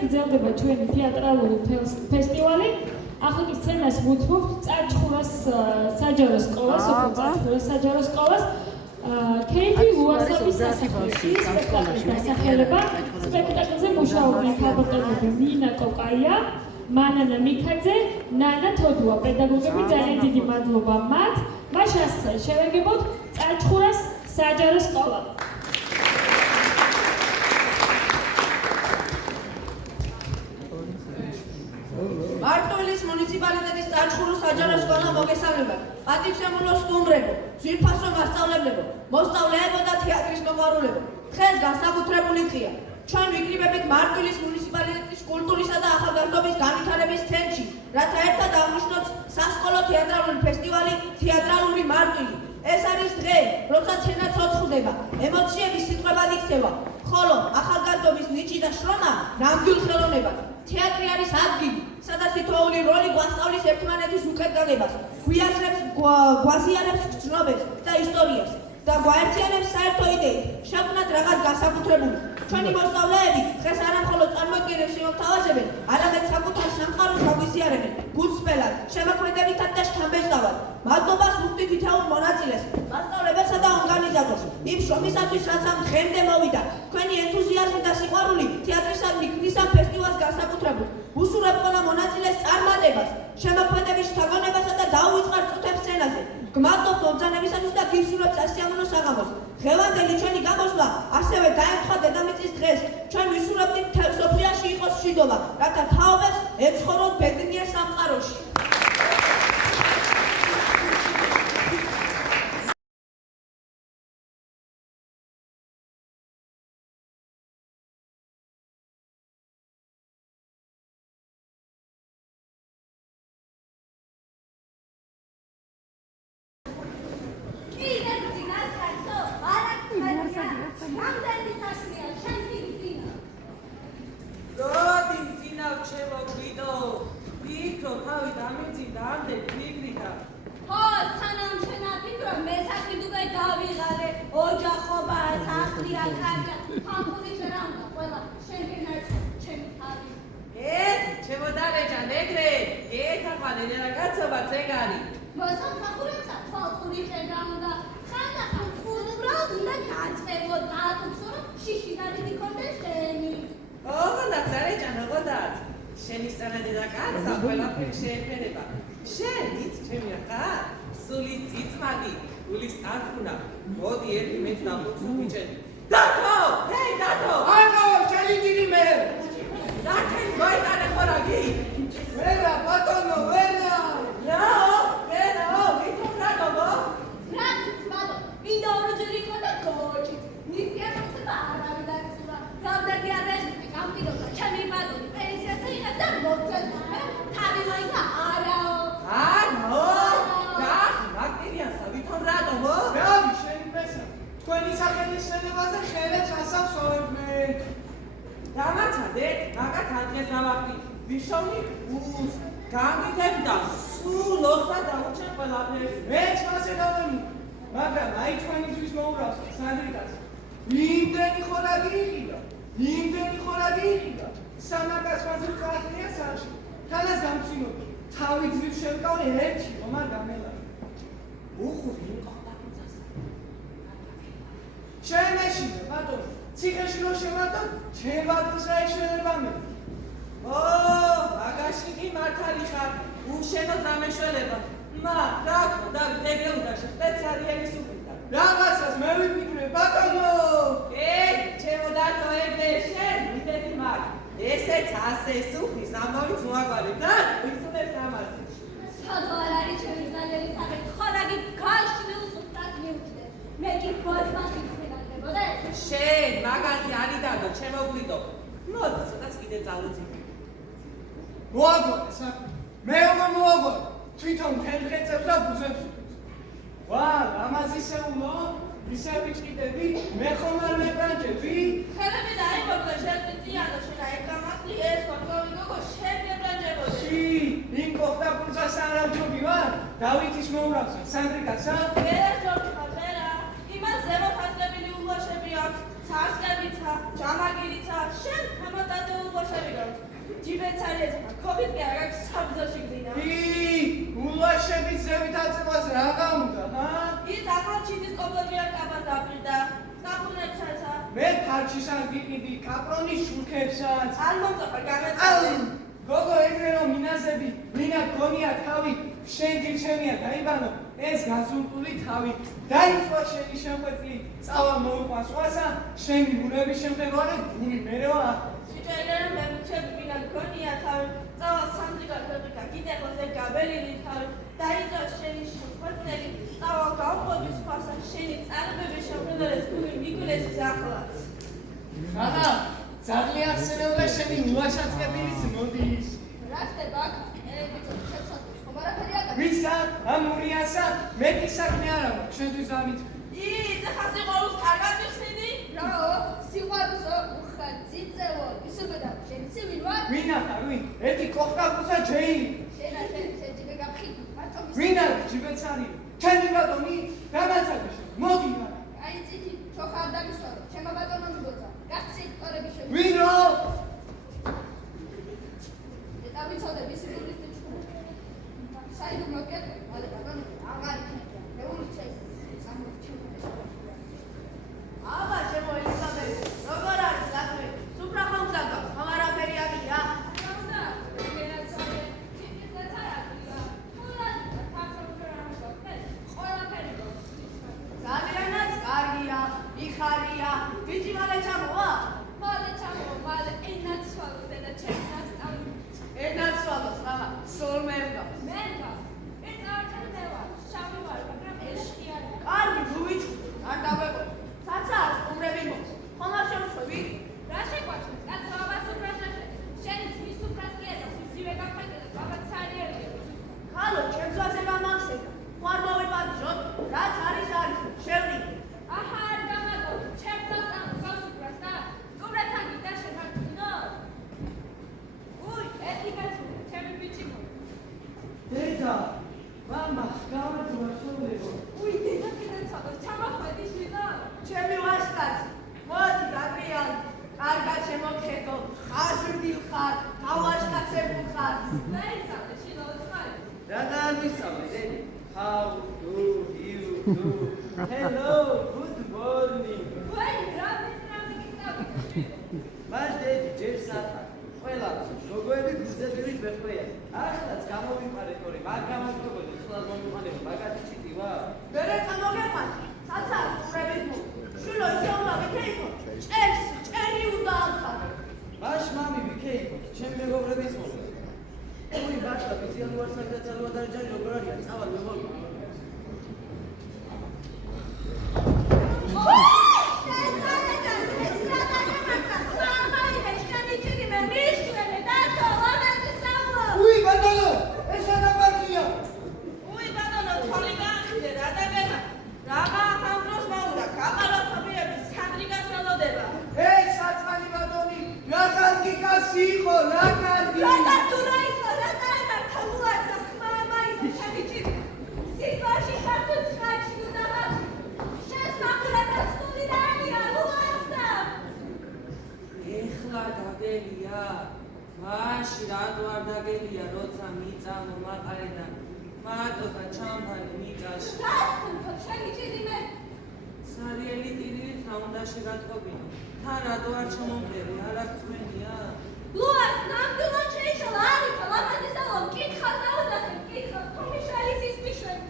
გრძელდება ჩვენი თეატრალური ფესტივალი. ახლა კი სცენას ვუთმობთ წარჩხურას საჯარო სკოლას, სოფელ წარჩხურას საჯარო სკოლას. ქეითი ლუასოვის სასახლეში სპექტაკლის დასახელება. სპექტაკლზე მუშაობდნენ ქალბატონები მინა კოკაია, მანანა მიქაძე, ნანა თოდუა. პედაგოგები ძალიან დიდი მადლობა მათ. მას ასე შევეგებოთ წარჩხურას საჯარო სკოლა. მარტვილის მუნიციპალიტეტის წარჩხურის საჯარო სკოლა მოგესალმებათ. პატივცემულო სტუმრებო, ძვირფასო მასწავლებლებო, მოსწავლეებო და თეატრის მოყვარულებო. დღეს განსაკუთრებული დღეა. ჩვენ ვიკრიბებით მარტვილის მუნიციპალიტეტის კულტურისა და ახალგაზრდობის განვითარების ცენტრში, რათა ერთად აღვნიშნოთ სასკოლო თეატრალური ფესტივალი თეატრალური მარტვილი. ეს არის დღე, როცა ცენა ცოცხლდება, ემოციების სიტყვებად იქცევა, ხოლო ახალგაზრდობის ნიჭი და შრომა ნამდვილ ხელოვნებად. თეატრი არის ადგილი, სადაც თითოეული როლი გვასწავლის ერთმანეთის უკეთგანებას, გვაზიარებს გრძნობებს და ისტორიას და გვაერთიანებს საერთო იდეით, შექმნათ რაღაც განსაკუთრებული. ჩვენი მოსწავლეები დღეს არა მხოლოდ წარმოდგენილს შემოგთავაზებენ, არამედ საკუთარ სამყაროს გაგვიზიარებენ, გულწრფელად, შემოქმედებითად და შთამბეჭდავად. მადლობას ვუხდით თითოეულ მონაწილეს, მასწავლებელსა და ორგანიზატორს, იმ შრომისათვის, რაც ამ დღემდე მოვიდა. თქვენი ენთუზიაზმი და სიყვარული თეატრისადმი ქმნის ამ ფესტივალს განსაკუთრებულ. უსურვებ ყველა მონაწილეს წარმატებას, შემოქმედების შთაგონებასა და დაუვიწყარ წუთებს სცენაზე. გმადლობთ მობრძანებისათვის და გივსურვებთ სასიამოვნო საღამოს. დღევანდელი ჩვენი გამოსვლა ასევე დაემთხვა დედამიწის დღეს. ჩვენ ვისურვებთ მთელ სოფლიაში იყოს მშვიდობა, რათა თაობებს ეცხოვროთ ბედნიერ სამყაროში. Ჭამაგილიცა შენ ხემოდადეულ ულვაშები გაქვს. ჯიბეც არის, ქობით კი არ გაქვს საბრძოლში გძინა. ულვაშების ზევით აწევას რაღა უნდა, ჰა? ის ახალ ჩიტის კომპლექტიან კაპას დაპირდა. საფუნებსაცა. მე ფარჩისან გიყიდი, კაპრონის შურქებსაც. არ მომწაფარ განაცხადე. გოგო ეგრე რომ მინაზები, მინა გონია თავი, შენ გირჩენია დაიბანო, ეს გაზუნტული თავი. დაიწვა შენი შემოწი, წავა მოუყვას სხვასა, შენი ბუნების შემთხვევაში გული მერევა ახლა. სიჭერენ მე მიჩები მინა გონია თავი, წავა სანდრიკა ქერდიკა, კიდეხოზე გაბელილი თავი. დაიწვა შენი შემოწნელი, წავა გავყოდის სხვასა, შენი წარბების შემთხვევაში გული მიგულეს ახლაც. აჰა, ძალიან ხსენებდა შენი ულაშაწყებილის მოდის. რა ხდება აქ? ერებიჭო, შეცოდოს, ხომ არაფერი აკეთებ? ვისა, ამურიასა, მეტი საქმე არ აქვს, შენთვის ამით. ეხლა სიყვარულს კარგად მიხსნიდი? რაო, სიყვარულო, უხა, ძიწევო, ისებოდა, შენ ცივი ვარ? ვინა ხარ, ვინ? ერთი კოხკაკუსა ჯეი. შენა, შენ ჯიბე გაფხიდი, მარტო მის. ვინ არის ჯიბეც არის? ჩემი ბატონი, გამაცადე შენ, მოდი რა. აი წითი, ჩოხა არ დამისვარო, ჩემო ბატონო მიბოძა. გახცი ტორები შევი. ვინო? და ვიცოდე, მისი გულის ჭკუ. საიდო მოკეთე, მალე ბატონო, აღარ იქნება. მე ურჩე, სამორჩე. აბა შემო ელიზაბეტი, როგორ არის საქმე? სუფრა ხომ წაგავს, ხომ არაფერი აღია? რა უნდა? გენაცვალე, ჩიტისაც არ აგვია. ხულად ყველაფერი გვაქვს. ძალიანაც კარგია, იხარია. ბიჭი მალე ჩამოვა? მალე ჩამოვა, მალე ენაცვალო და ჩემს დასწავლი. ენაცვალოს რა, სულ მე მგავს. მე მგავს. ეს არჩენე ვარ, შავი ვარ, მაგრამ ეშხი არ ვარ. კარგი, გუვიჩქო, არ დავეყო. საცა არ სტუმრები მოს. ხომ არ შემოსხვევი? რა შეგვაჩვენს? კაცოობა სუფრაშაშე. შენ ძმის სუფრას კი ეძახს, ძივე გაფრინდა და ბაბაც არიერი. ხალო, ჩემს ვაზე გამახსენდა. ხوار მოვიპარჯოთ, რაც არის არის, შევლინე. აჰა, არ გამაგო, ჩემს დასწავლს სუფრას და სტუმრებთან გიდა შეხარჯუნო. უი, ერთი გაჩვენე, ჩემი ბიჭი მო. დედა, მამა, გავაძვარ სულებო. უი, დედა კიდეცადო, ჩამოხვედი შვილო. ჩემი ვაჟკაცი, მოდი ადრიანი, კარგად შემოგხედო, აზრდილ ხარ, თავაშკაცებულ ხარ. დაისწავლე შვილო, წყალი. რა გამისწავლე, დედი? How do you do? Hello, good morning. ვაი, რა მისწავლე. მას დედი ჯერ სათა. ყველა როგორი გზებივით მეხვეა. ახლაც გამოვიყარე თორე, მაგ გამოვიყობოდი, სულად მომიყანებო, მაგათი ჩიტი ვარ. მერე წამოგეყან, საცა სტუმრები მო. შვილო ისე უნდა ვიქეიფო, ჭერი უნდა ამხარ. მაშ მამი ვიქეიფო, ჩემი მეგობრების მოხდა. უი ბაშა, ბიზიან ვარ საკრეცალო დარჯანი როგორ არიან, წავალ მეგობრო. უი ბატონო, ეს ანაპარტია. უი ბატონო, თვალი გაახიდე, რა დაგემა? რაღა ახალ დროს მაუდა, კაპალოთობიები სანდრიკას ველოდება. ეს საწყალი ბატონი, რა კარგი კაცი იყო, რა კარგი. რა თუ რა იყო, რა დაემართა ლუაზა, მამა ის შემიჭი. სიტყვაში ხართო ცხაჩი უნდა შენს მაკრატა სტული რა არია, ლუაზა. ეხლა დაგელია, მაში რატო არ დაგელია, როცა მიწამო მაყარედან, მარტო და ჩამფანი მიწაში. გასწუნთო, შემიჭიდი მე. სარიელი ტირილით რა უნდა შეგატყობინო, თან რატო არ ჩამომღერი, არ აქვს მენია? ლუაზ, ნამდვილად შეიშალა, არ იყო, ლამაზი სალო, მკითხავ და უძახე, მკითხავ, თოხიშალის ის მიშვენს.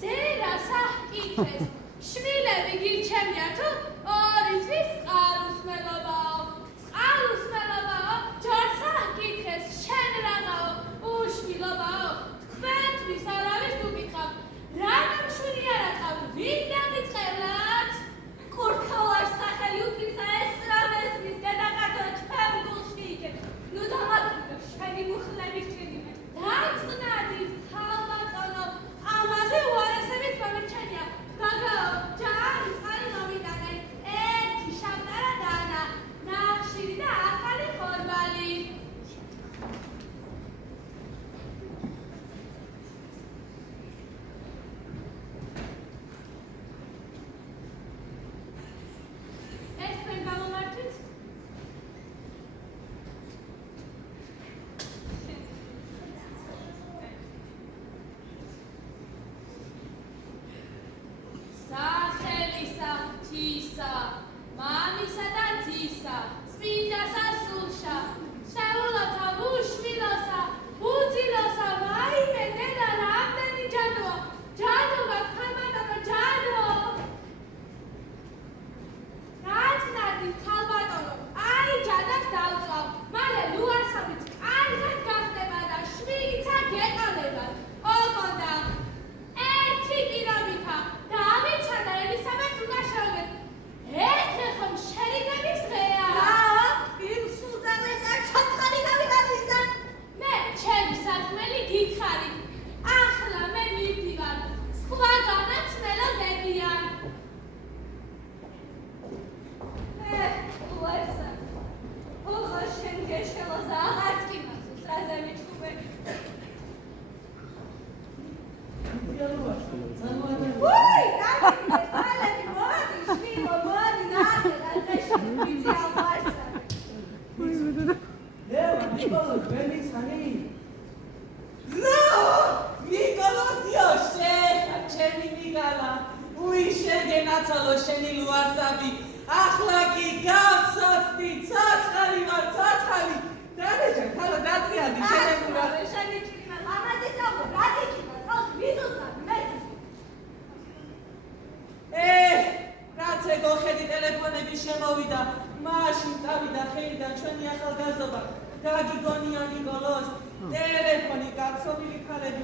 ზერა საჰკითხეს, შვილები გირჩენია თუ ორი თვის წყალუსმელობაო, წყალუსმელობაო, ჯერ საჰკითხეს, შენ რაღაცაო, უშვილობაო, თქვენთვის არავის უკითხავ, რანამ შვილი არ აყავთ, ვინ დამიწყებლად? კურთხევარ სახელი უფლისა ეს რამესმის გადაყარდა ჩემ გულში იქე, ნუ დამატებო, შენი მუხლები შევიმე, დაწყნადით, ხალბატონო, ამაზე უარესებით მომირჩენია, გაგაო, ჯარი წყალი მომიტანე, ერთი შავი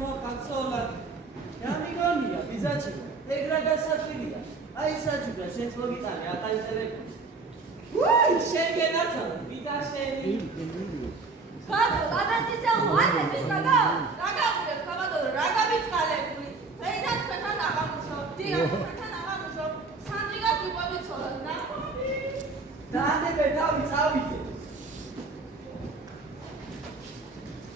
მოხაცოლად. გამიგონია, ბიზაჩი. ეგ რა გასაშვილია. აი საჯუდა შენს მოგიტანე ატაიტერები. უი, შენ გენაცალა, ბიზა შენი. ხატო, ლადაცისა უარეს ის გაგა. გაგაყურებ ხაბადო, რა გამიწყალებული. ფეინა თქვენთან აღამუშავ. დია თქვენთან აღამუშავ. სანდრიგას მიყვებიცოდათ, ნახონი. დაანებე თავი წავიდე.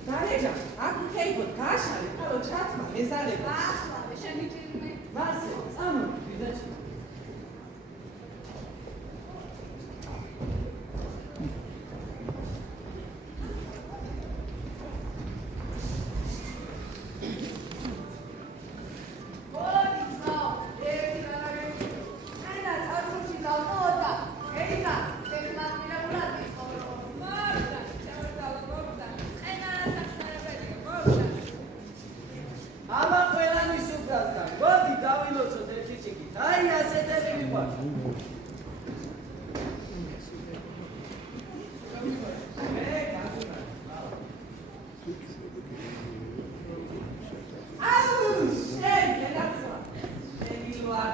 დარეჯა, აქ ქეიფოთ, გაშალე, თავო ჩაცმა, მეზარება. ახლა შენი ჭირმე. მასე, წამო, ბიზაჩი. აბა ყველანის უკრასთან, მოდი დავილოცოთ ერთი ჭიქით. აი ასეთები მიყვარს. აუ, შენ გენაცვა. შენი ვარ.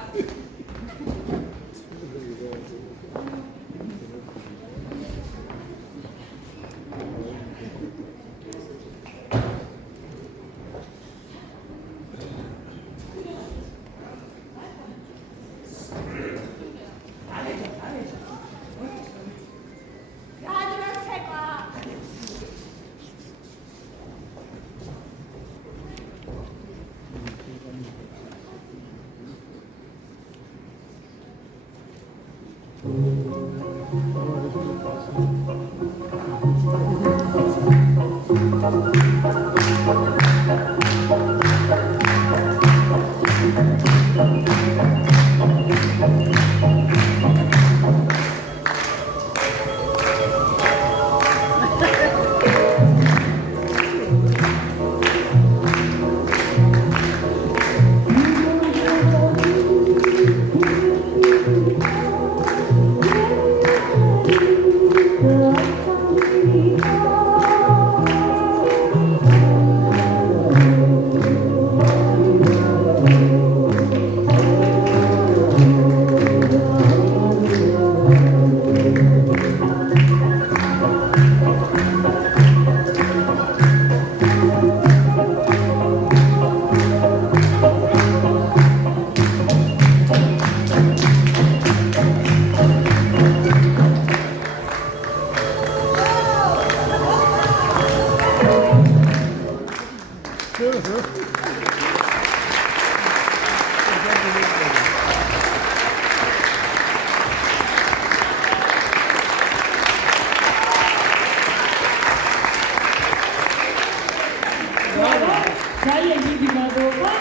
ძალიან დიდი მადლობა.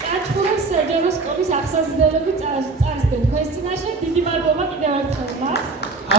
წაჩხურებს საჯარო სკოლის ახსასდელები წარსდგენ თქვენს წინაშე. დიდი მადლობა კიდევ ერთხელ მას.